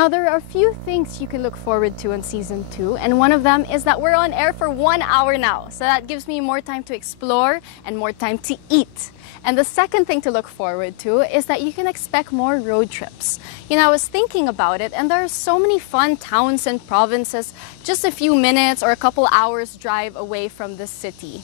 Now, there are a few things you can look forward to in Season 2, and one of them is that we're on air for 1 hour now. So that gives me more time to explore and more time to eat. And the second thing to look forward to is that you can expect more road trips. You know, I was thinking about it, and there are so many fun towns and provinces just a few minutes or a couple hours drive away from the city.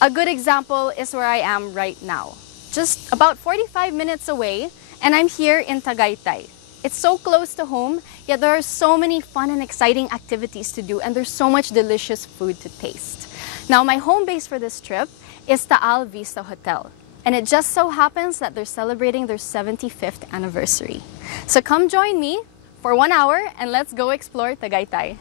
A good example is where I am right now. Just about 45 minutes away, and I'm here in Tagaytay. It's so close to home, yet there are so many fun and exciting activities to do, and there's so much delicious food to taste. Now, my home base for this trip is Taal Vista Hotel, and it just so happens that they're celebrating their 75th anniversary. So come join me for 1 hour, and let's go explore Tagaytay.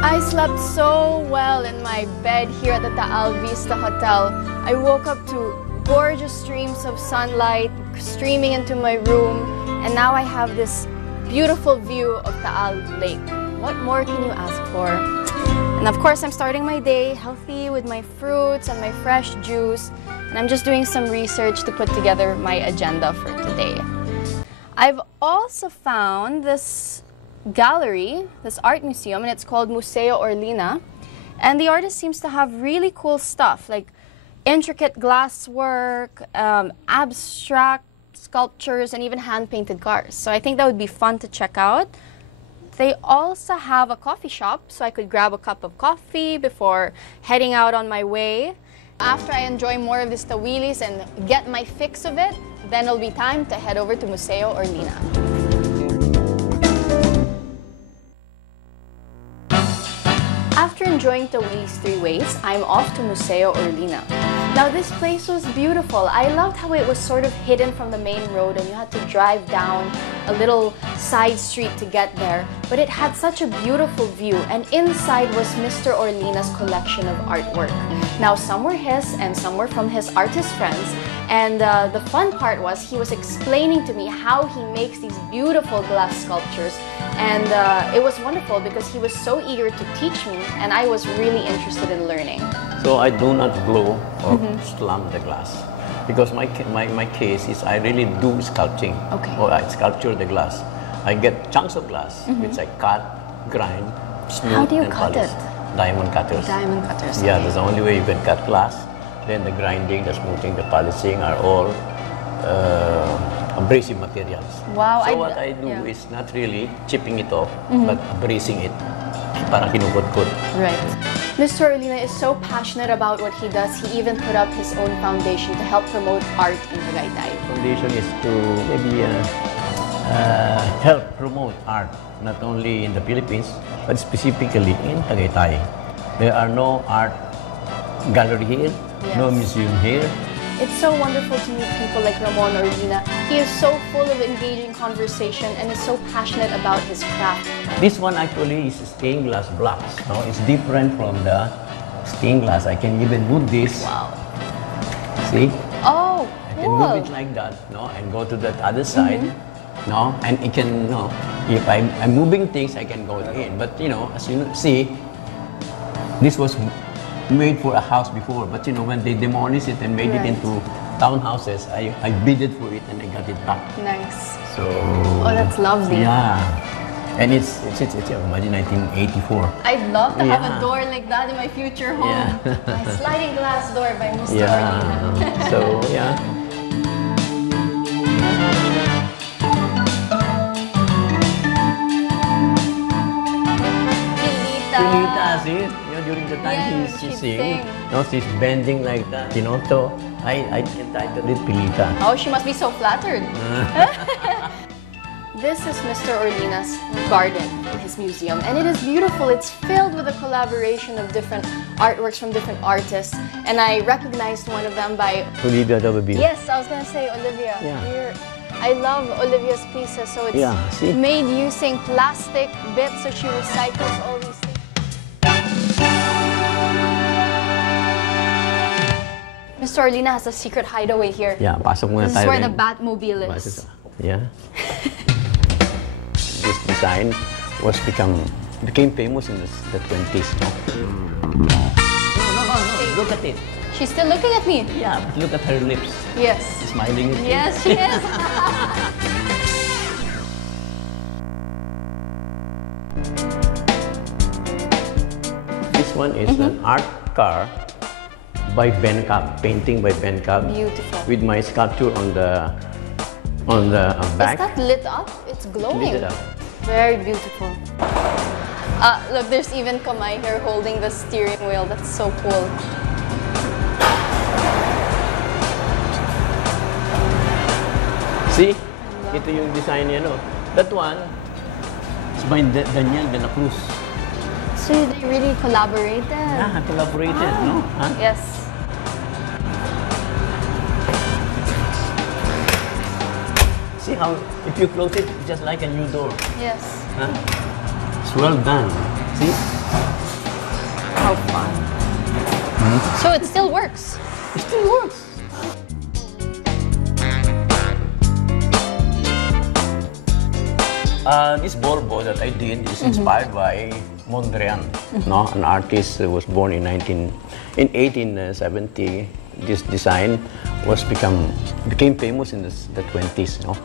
I slept so well in my bed here at the Taal Vista Hotel. I woke up to gorgeous streams of sunlight streaming into my room, and now I have this beautiful view of Taal Lake. What more can you ask for? And of course, I'm starting my day healthy with my fruits and my fresh juice, and I'm just doing some research to put together my agenda for today. I've also found this gallery, this art museum, and it's called Museo Orlina. And the artist seems to have really cool stuff like intricate glass work, abstract sculptures, and even hand-painted cars. So I think that would be fun to check out. They also have a coffee shop, so I could grab a cup of coffee before heading out on my way. After I enjoy more of this tawilis and get my fix of it, then it'll be time to head over to Museo Orlina. After enjoying Tawilis 3 Ways, I'm off to Museo Orlina. Now, this place was beautiful. I loved how it was sort of hidden from the main road and you had to drive down a little side street to get there. But it had such a beautiful view, and inside was Mr. Orlina's collection of artwork. Now, some were his and some were from his artist friends. And the fun part was he was explaining to me how he makes these beautiful glass sculptures. And it was wonderful because he was so eager to teach me, and I was really interested in learning. So I do not blow or slam the glass, because my case is I really do sculpting, or I sculpture the glass. I get chunks of glass which I cut, grind, smooth, how do you and cut polish. it? Diamond cutters. Diamond cutters. Yeah, okay. that's the only way you can cut glass. Then the grinding, the smoothing, the polishing are all abrasive materials. Wow. So what I do is not really chipping it off, but abrasing it. Parang kinukot-kot. Right. Mr. Orlina is so passionate about what he does, he even put up his own foundation to help promote art in Tagaytay. Foundation is to maybe help promote art, not only in the Philippines, but specifically in Tagaytay. There are no art gallery here, no museum here. It's so wonderful to meet people like Ramon Orlina. He is so full of engaging conversation and is so passionate about his craft. This one actually is stained glass blocks. No? It's different from the stained glass. I can even move this. Wow. See? Oh, I can move it like that, no, and go to that other side. No, and it can, no, if I'm moving things, I can go in. But you know, as you see, this was made for a house before, but you know, when they demolished it and made it into townhouses, I bidded for it and I got it back. nice. So, Oh, that's lovely. yeah, and it's imagine 1984. I'd love to have a door like that in my future home. Yeah. My sliding glass door by Mr. Yeah. Orlina. So yeah. Pilita, see? You know, during the time she's singing, no, she's bending like that, you know, so I entitled it Pilita. Oh, she must be so flattered. This is Mr. Orlina's garden in his museum, and it is beautiful. It's filled with a collaboration of different artworks from different artists, and I recognized one of them by Olivia W. Yes, I was gonna say Olivia. Yeah. I love Olivia's pieces, so it's see? made using plastic bits, so she recycles all these things. Mr. Orlina has a secret hideaway here. Yeah, pasok muna This is tayo. where the Batmobile is. Yeah. This design became famous in the 20s, no? Look at it. She's still looking at me. Yeah, but look at her lips. Yes. Smiling at you. Yes, she is. This one is an art car by Ben Cobb, painting by Ben Cobb. Beautiful. With my sculpture on the back. Is that lit up? It's glowing. Lit it up. Very beautiful. Look, there's even Kamay here holding the steering wheel. That's so cool. See? Ito yung design niya, no? That one is by Daniel de la Cruz. So they really collaborated. Yeah, collaborated, no? Huh? Yes. See how, if you close it, it's just like a new door. Yes. Huh? It's well done. See? How fun. So it still works. It still works. This Borbo that I did is inspired by Mondrian, no? An artist who was born in 1870. This design became famous in the 20s. No?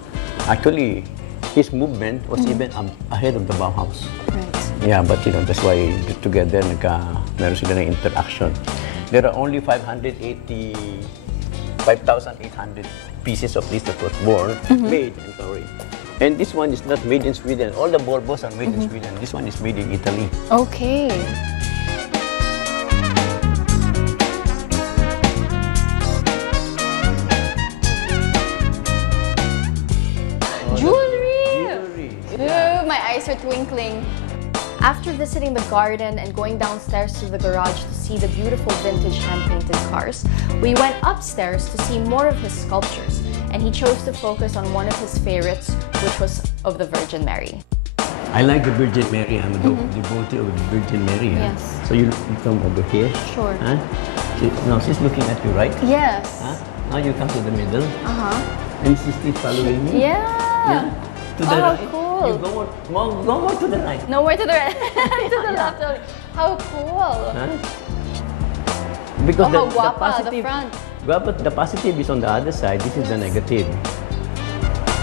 Actually, his movement was even ahead of the Bauhaus. Right. Yeah, but that's why together meron sila ng interaction. There are only 5,800 pieces of this that was made. I'm sorry. And this one is not made in Sweden. All the Borbos are made in Sweden. This one is made in Italy. Okay. Jewelry! Yeah. Ooh, my eyes are twinkling. After visiting the garden and going downstairs to the garage to see the beautiful vintage hand-painted cars, we went upstairs to see more of his sculptures, and he chose to focus on one of his favorites, which was of the Virgin Mary. I like the Virgin Mary. I'm a devotee of the Virgin Mary. Huh? Yes. So you come over here. Sure. Huh? Now she's looking at you, right? Yes. Huh? Now you come to the middle. Uh-huh. And she's still following me. Yeah. To the right. Cool. You go more to the right. No more to the right. To the left. How cool. Huh? Because how the guapa, positive, the front. But the positive is on the other side. This is the negative.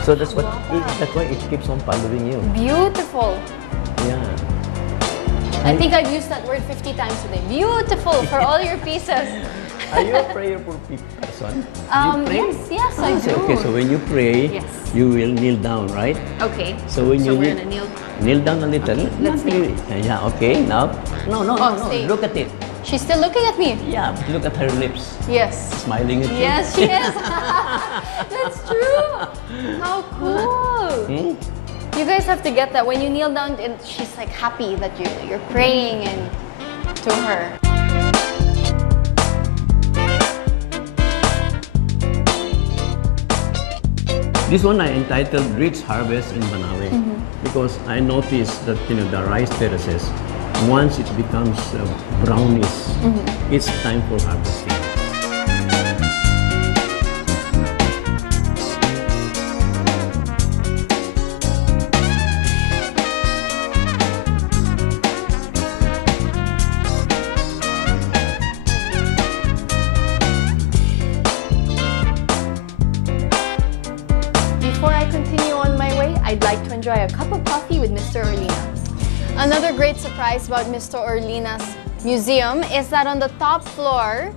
So that's why it keeps on following you. Beautiful. Yeah. I think I've used that word 50 times today. Beautiful for all your pieces. Are you a prayerful person? You pray? Yes, I do. Okay, so when you pray, Yes. you will kneel down, right? Okay. So when you we're gonna kneel. kneel down a little. Okay, let's kneel. Yeah, okay. Now, no. stay. Look at it. She's still looking at me. Yeah, but look at her lips. Yes. Smiling at you. Yes, she is. That's true. How cool. You guys have to get that. When you kneel down, and she's like happy that you're praying and to her. This one I entitled Rich Harvest in Banawe because I noticed that the rice terraces, once it becomes brownish, it's time for harvesting. Before I continue on my way, I'd like to enjoy a cup of coffee with Mr. Orlina. Another great surprise about Mr. Orlina's museum is that on the top floor,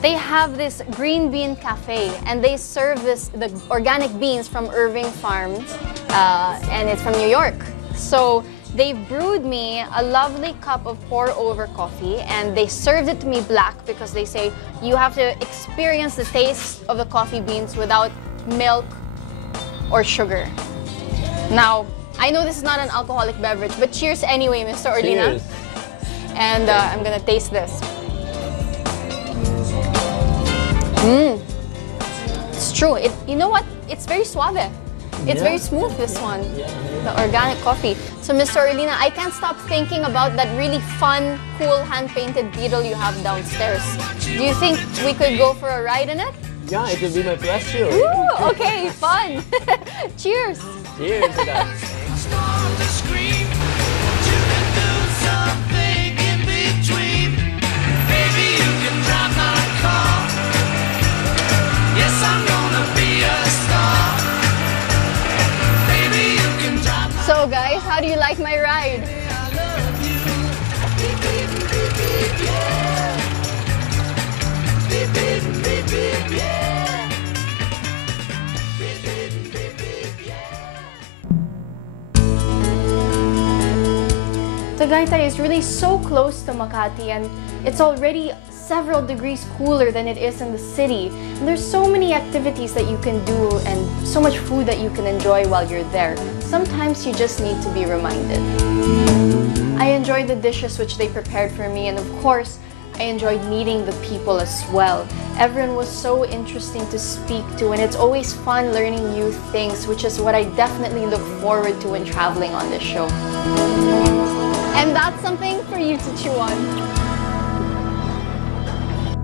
they have this green bean cafe, and they serve the organic beans from Irving Farms, and it's from New York. So they brewed me a lovely cup of pour-over coffee, and they served it to me black because they say you have to experience the taste of the coffee beans without milk or sugar. Now, I know this is not an alcoholic beverage, but cheers anyway, Mr. Orlina. Cheers. And I'm gonna taste this. It's true. You know what? It's very suave. It's very smooth, this one. The organic coffee. So, Mr. Orlina, I can't stop thinking about that really fun, cool, hand-painted beetle you have downstairs. Do you think we could go for a ride in it? Yeah, it will be my pleasure. Ooh, okay, fun. Cheers. Cheers to that. Something in between. Maybe you can drop my like my ride? Tagaytay is really so close to Makati, and it's already several degrees cooler than it is in the city. And there's so many activities that you can do and so much food that you can enjoy while you're there. Sometimes you just need to be reminded. I enjoyed the dishes which they prepared for me, and of course, I enjoyed meeting the people as well. Everyone was so interesting to speak to, and it's always fun learning new things, which is what I definitely look forward to when traveling on this show. And that's something for you to chew on.